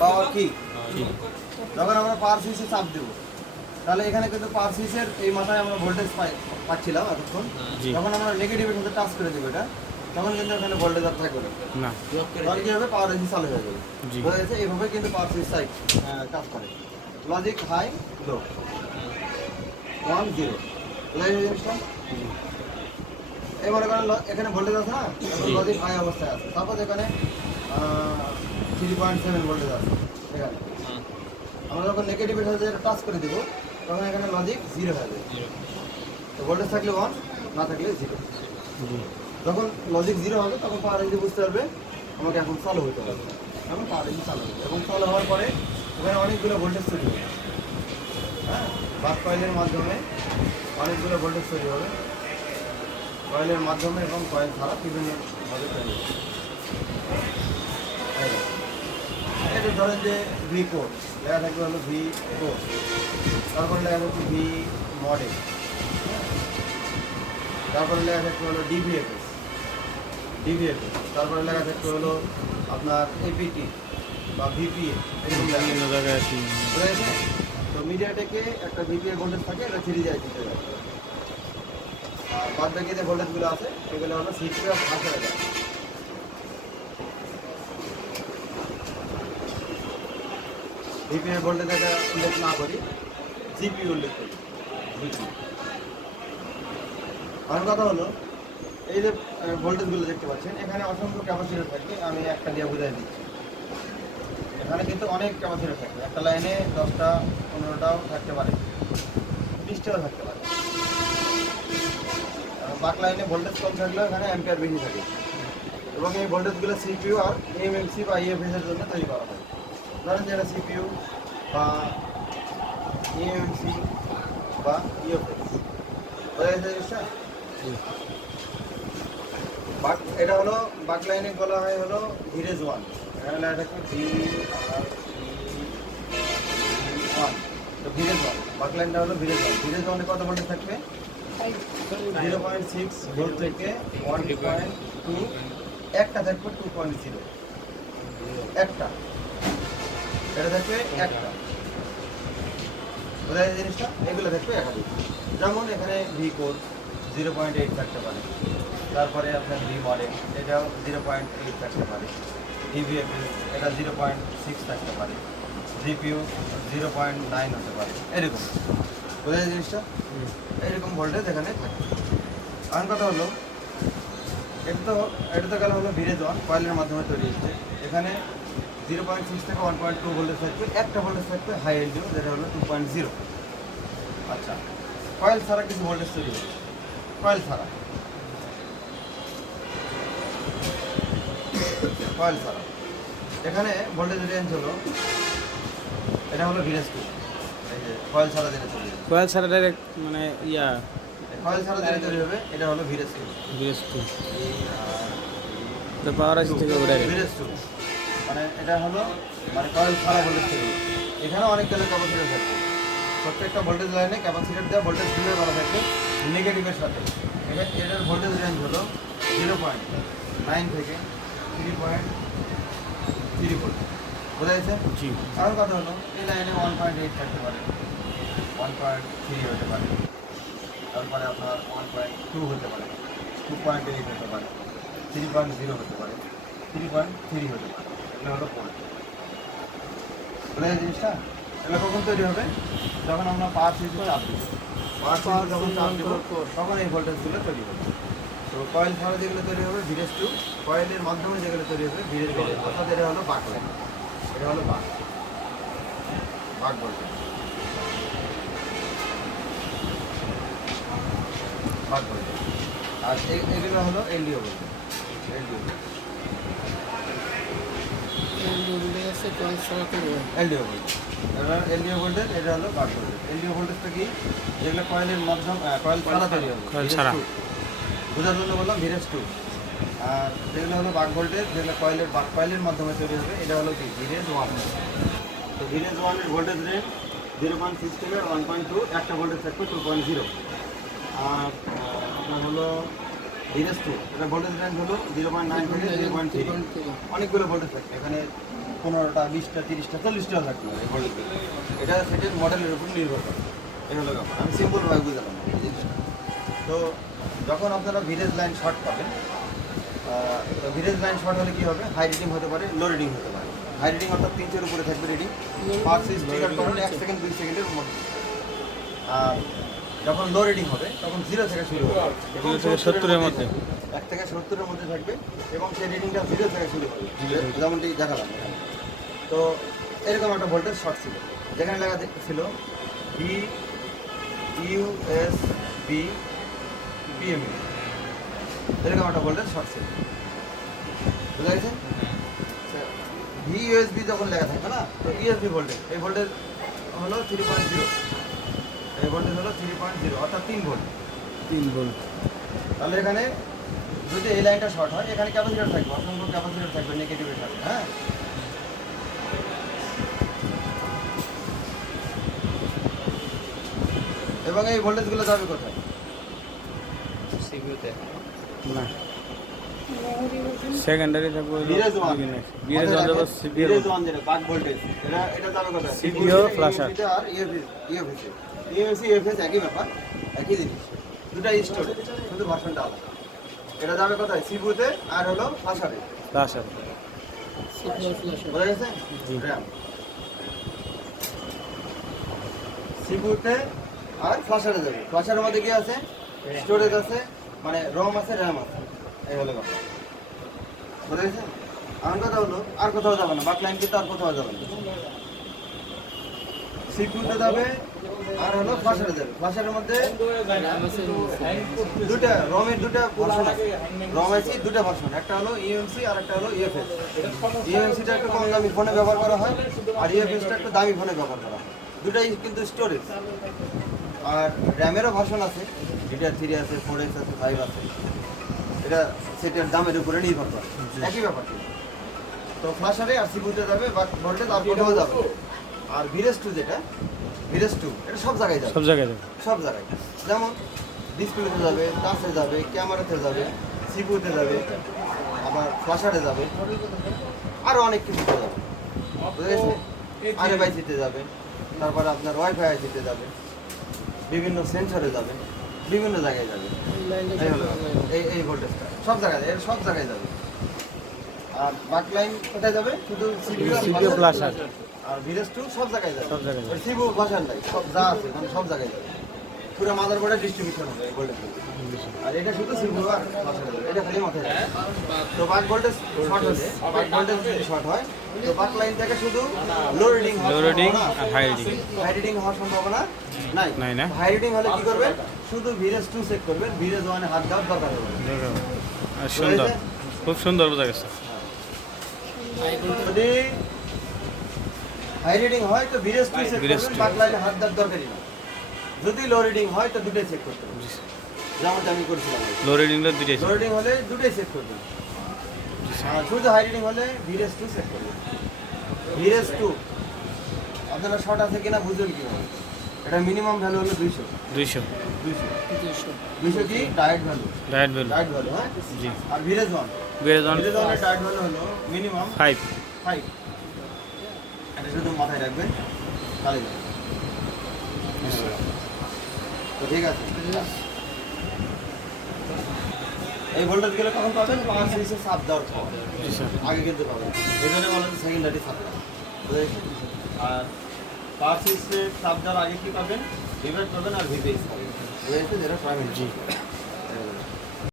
পাওয়ার কি যখন আমরা পাওয়ার সুইচে চাপ দেব তাহলে এখানে কিন্তু পাওয়ার সুইচের এই মাথায় আমরা ভোল্টেজ পাচ্ছিলাম এতক্ষণ। যখন আমরা নেগেটিভের সাথে টাচ করে দেবো এটা তখন কিন্তু এখানে ভোল্টেজ আর থাকবে না, তখন কি হবে পাওয়ার এসি চালু হয়ে যাবে। বোঝা গেছে? এইভাবে কিন্তু পাওয়ার সুইচ কাজ করে। লজিক হাই লো 1 0 জিনিসটা এই মনে করেন এখানে ভোল্টেজ আছে না, লজিক হাই অবস্থায় আছে। সাপোজ এখানে 3.7 ভোল্টেজ আছে। এখানে আমরা যখন নেগেটিভের সাথে টাচ করে দেবো তখন এখানে লজিক 0 হয়ে যাবে। তো ভোল্টেজ থাকলে 1, না থাকলে 0। যখন লজিক 0 হবে তখন পাওয়ার এসি বুঝতে পারবে আমাকে এখন চালু হতে হবে, এখন পাওয়ার এসি চালু হবে। এবং চালু হওয়ার পরে এখানে অনেকগুলো ভোল্টেজ তৈরি হবে। হ্যাঁ, বাক কয়েলের মাধ্যমে অনেকগুলো ভোল্টেজ তৈরি হবে, কয়েলের মাধ্যমে এবং কয়েল ছাড়া বিভিন্নভাবে তৈরি হবে। এটা ধরেন যে ভি কোড লেখা থাকবে হলো ভি কোড, তারপরে লেখা থাকবে ভি মডেল, তারপরে লেখা থাকবে হলো ডিভিএফএস, তারপরে লেখা থাকবে হলো আপনার এপিটি বা ভিপিএ। তো মিডিয়াটেকে একটা ভিপিএ ভোল্টেজ থাকে, এটা 3 যায় দিতে যায়। আর বাদ বাকি যে ভোল্টেজগুলো আছে এগুলো হলো সিপি আর ফাঁস হয়ে যায়। ভিপিএ ভোল্টেজ এটা উল্লেখ না করি, জিপি উল্লেখ করি। আমার কথা হলো এই যে ভোল্টেজগুলো দেখতে পাচ্ছেন এখানে অসংখ্য ক্যাপাসিটর থাকবে। আমি একটা দিয়ে বুঝাই দিচ্ছি। এখানে কিন্তু অনেক ক্যাপাসিটর থাকবে, একটা লাইনে 10টা 15টাও থাকতে পারে, 20টাও থাকতে পারে। বাক লাইনে ভোল্টেজ কম থাকলেও এখানে অ্যাম্পিয়ার বেশি থাকে। এবং এই ভোল্টেজগুলো সিপিইউ আর এএমএমসি বা ইএফএস এর জন্য তৈরি করা হয়। ধরেন যেটা সিপিইউ বা এএমসি বা ইএফএস, বোঝা গেছে জিনিসটা? এটা হলো বাক লাইনে বলা হয় হলো ভিরেজ 1। এখানে লেখা থাকবে V1। তো ভিরেজ 1 বাক লাইনটা হলো ভিরেজ 1। ভিরেজ 1 এ কত ভোল্টেজ থাকবে? 0.6 ভোল্ট থেকে 1.2, একটা থাকবে 2.0, একটা এটা থাকবে একটা। বোঝা যায় জিনিসটা? এগুলো থাকবে একাধিক। যেমন এখানে ভি কোড 0.8 থাকতে পারে, তারপরে আপনার ভি মডেল এটাও 0.8 থাকতে পারে, ডিভিএফএস এটা 0.6 থাকতে পারে, জিপিইউ 0.9 হতে পারে, এরকম। বোঝা যায় জিনিসটা? এরকম ভোল্টেজ এখানে থাকে। আমার কথা হলো এটা তো গেল হলো ভিরেজ 1 কয়েলের মাধ্যমে তৈরি হচ্ছে। এখানে 0.6 থেকে 1.2 ভোল্টেজ থাকবে, একটা ভোল্টেজ থাকবে হাই এলডিও যেটা হলো 2.0। আচ্ছা, কয়েল ছাড়া কিছু ভোল্টেজ তৈরি হবে, কয়েল ছাড়া এখানে ভোল্টেজ রেঞ্জ হলো, এটা হলো ভিরেজ 2। এই যে কয়েল ছাড়া যেটা তৈরি হবে, কয়েল ছাড়া ডাইরেক্ট মানে কয়েল ছাড়া যেটা তৈরি হবে এটা হলো ভিরেজ 2। তো পাওয়ার আছে থেকে ভিরেজ 2 মানে এটা হলো মানে কয়েল ছাড়া ভোল্টেজ তৈরি হবে। এখানে অনেকগুলো ক্যাপাসিটর থাকবে, প্রত্যেকটা ভোল্টেজ লাইনে ক্যাপাসিটর দেওয়া ভোল্টেজ ডিলে করা থাকবে নেগেটিভের সাথে। এটার ভোল্টেজ রেঞ্জ হলো 0.9 থেকে 3.3 ভোল্ট। বোঝা গেছে? জি। কারণ কথা হলো এই লাইনে 1.8 থাকতে পারে, 1.3 হতে পারে, তারপরে আপনার 1.2 হতে পারে, 2.8 হতে পারে, 3.0 হতে পারে, 3.3 হতে পারে। এটা হলো ভোল্ট। বোঝা যায় জিনিসটা? এগুলো কখন তৈরি হবে? যখন আমরা পাওয়ার সুইচে চাপ দিব। পাওয়ার যখন চাপ দিব তখন এই ভোল্টেজগুলো তৈরি হবে। তো কয়েল ছাড়া যেগুলো তৈরি হবে ভিরেজ 2, কয়েলের মাধ্যমে যেগুলো তৈরি হবে ভিরেজ 1। অর্থাৎ এটা হলো বাক লাইন, এটা হলো বাক ভোল্টেজ, বাক ভোল্টেজ। আর এগুলো হলো এলডিও ভোল্টেজ, এলডিও ভোল্টেজ। এবার এলডিও ভোল্টেজ এটা হলো বাক ভোল্টেজ। এলডিও ভোল্টেজটা কি? যেগুলো কয়েলের মাধ্যমে কয়েল ছাড়া তৈরি হবে, কয়েল ছাড়া বোঝার জন্য বললাম ভিরেজ 2। আর যেগুলো হলো বাক ভোল্টেজ যেগুলো কয়েলের মাধ্যমে তৈরি হবে এটা হলো কি ভিরেজ 1। তো ভিরেজ 1 এর ভোল্টেজ রেঞ্জ 0.6 থেকে 1.2, একটা ভোল্টেজ থাকবে 2.0। আর আপনার হলো ভিরেজ টু, এটা ভোল্টেজ রেঞ্জ হলো 0.9 থেকে 0.3। অনেকগুলো ভোল্টেজ থাকে এখানে, 15টা 20টা 30টা 40টাও থাকতে পারে এই ভোল্টেজ। এটা সেটের মডেলের উপর নির্ভর করে। এই হলো ব্যাপার, আমি সিম্পলভাবে বুঝালাম এই জিনিসটা। তো যখন আপনারা ভিরেজ লাইন শর্ট পাবেন, তো ভিরেজ লাইন শর্ট হলে কী হবে, হাই রিডিং হতে পারে, লো রিডিং হতে পারে। হাই রিডিং অর্থাৎ 300-এর উপরে থাকবে রিডিং, পার সুইচ ট্রিগার করার 1 সেকেন্ড 2 সেকেন্ডের মধ্যে। আর যখন লো রিডিং হবে তখন 0 থেকে শুরু হবে, 0 থেকে 70-এর মধ্যে। 1 থেকে 70-এর মধ্যে থাকবে এবং সেই রিডিংটা 0 থেকে শুরু হবে, যেমনটি দেখালাম এখানে। তো এরকম একটা ভোল্টেজ শর্ট ছিল, যেখানে লেখা ছিল VUSB PME, এরকম একটা ভোল্টেজ শর্ট ছিল, বুঝা গেছে? VUSB যখন লেখা থাকবে না, তো USB ভোল্টেজ, এই ভোল্টেজ হলো 3.0, এই ভোল্টেজ হলো 3.0 অর্থাৎ 3 ভোল্ট। 3 ভোল্ট। তাহলে এখানে যদি এই লাইনটা শর্ট হয়, এখানে ক্যাপাসিটর থাকবে, অসংখ্য ক্যাপাসিটর থাকবে, নেগেটিভের সাথে, হ্যাঁ। এবং এই ভোল্টেজগুলো যাবে কোথায়? সিপিইউতে না, সেকেন্ডারি থাকবে ভিরেজ 1, ভিরেজ 1 যাবে সিপিইউ। ভিরেজ 1 যেটা বাক ভোল্টেজ, এটা যাবে কোথায়? CPU flasher. আর ইএফএস একই ব্যাপার, একই জিনিস, দুটা স্টোরেজ, শুধু ভার্সনটা আলাদা। এটা যাবে কোথায়? সিপিইউতে, আর হলো ফ্ল্যাশারে। ফ্ল্যাশার। বোঝা গেছে? জি। RAM সিপিইউতে আর ফ্ল্যাশারে যাবে। ফ্ল্যাশারের মধ্যে কি আছে? স্টোরেজ আছে, মানে রম আছে, র্যাম আছে, এই হলো ব্যাপার। বোঝা গেছে? আমার কথা হলো আর কোথাও যাবে না, বাক লাইন কিন্তু আর কোথাও যাবে না, সিপিইউতে যাবে আর হলো ফ্ল্যাশারে যাবে। ফ্ল্যাশারের মধ্যে দুটা রমের দুটা ভার্সন আছে, রম আছে দুটা ভার্সন, একটা হলো ইএমসি আর একটা হলো ইএফএস। ইএমসিটা একটু কম দামি ফোনে ব্যবহার করা হয়, আর ইএফএসটা একটু দামি ফোনে ব্যবহার করা হয়, দুটাই কিন্তু স্টোরেজ। আর র্যামেরও ভার্সন আছে, DDR3 আছে, 4X আছে, 5 আছে, এটা সেটের দামের উপরে নির্ভর করে, একই ব্যাপার কিন্তু। তো ফ্ল্যাশারে আর সিপিইউতে যাবে বা ভোল্টেজ আর কোথাও যাবে। আর ভিরেজ টু যেটা, ভিরেজ টু এটা সব জায়গায় যাবে, সব জায়গায় যাবে। সব জায়গায়, যেমন ডিসপ্লেতে যাবে, টাচে যাবে, ক্যামেরাতে যাবে, সিপিইউতে যাবে, আবার ফ্ল্যাশারে যাবে, আরও অনেক কিছুতে যাবে, বুঝা গেছে? RFIC-তে যাবে, তারপরে আপনার ওয়াইফাই আইসিতে যাবে, বিভিন্ন সেন্সরে যাবে, বিভিন্ন জায়গায় যাবে। এই হলো এই ভোল্টেজটা সব জায়গায়, এর সব জায়গায় যাবে। আর বাক লাইন কোথায় যাবে? শুধু সিপিইউ ফ্ল্যাশার। আর ভিরেজ টু সব জায়গায় যাবে, সব জায়গায় যাবে। সিপিইউ ভাষার নাই, সব যা আছে মানে সব জায়গায় যাবে, পুরো মাদারবোর্ডে ডিস্ট্রিবিউশন হবে এই ভোল্টেজ। আর এটা শুধু সিপিইউ আর ভাষাটা যাবে, এটা খালি মাথায় যাবে। তো বাক ভোল্টেজ শর্ট হলে, বাক ভোল্টেজ যদি শর্ট হয়, তো বাক লাইন থেকে শুধু লো রিডিং, লো রিডিং আর হাই রিডিং। হাই রিডিং হওয়ার সম্ভাবনা নাই। নাই না? হাই রিডিং হলে কি করবেন? শুধু ভিরেজ টু চেক করবেন, ভিরেজ 1-এ হাত দেওয়ার দরকার হবে না। আর সুন্দর, খুব সুন্দর বোঝা গেছে। যদি হাই রিডিং হয় তো ভিরেজ টু চেক ভিরেজ করবেন, টু। বাক লাইনে হাত দেওয়ার দরকারই না। যদি লো রিডিং হয় তো দুটোই চেক করতে হবে, যেমনটা আমি করেছিলাম। লো রিডিংটা দুইটাই। লো রিডিং হলে দুটোই চেক করবেন, আর শুধু হাই রিডিং হলে ভিরেজ টু চেক করবেন। ভিরেজ টু আপনারা শর্ট আছে কিনা বুঝবেন কীভাবে? এটা মিনিমাম ভ্যালু হলো 200। 200। 200 কি? Diet value. Diet value. Diet value, হ্যাঁ। জি। আর ভিরেজ 1, ভিরেজ 1 ভিরেজ 1-এর ডায়েট ভ্যালু হলো মিনিমাম 5। 5। এটা শুধু মাথায় রাখবেন, তাহলে যাবে। তো ঠিক আছে, এই ভোল্টেজগুলো কখন পাবেন? পাওয়ার সুইচে চাপ দেওয়ার পর, জি স্যার। আগে কিন্তু পাবেন। এই জন্য বলা হচ্ছে সেকেন্ডারি চাপ। আর পাওয়ার সুইচে চাপ দেওয়ার আগে কি পাবেন? রিভার্ট পাবেন আর ভিপিএস পাবেন, যেটা প্রাইমারি। জি।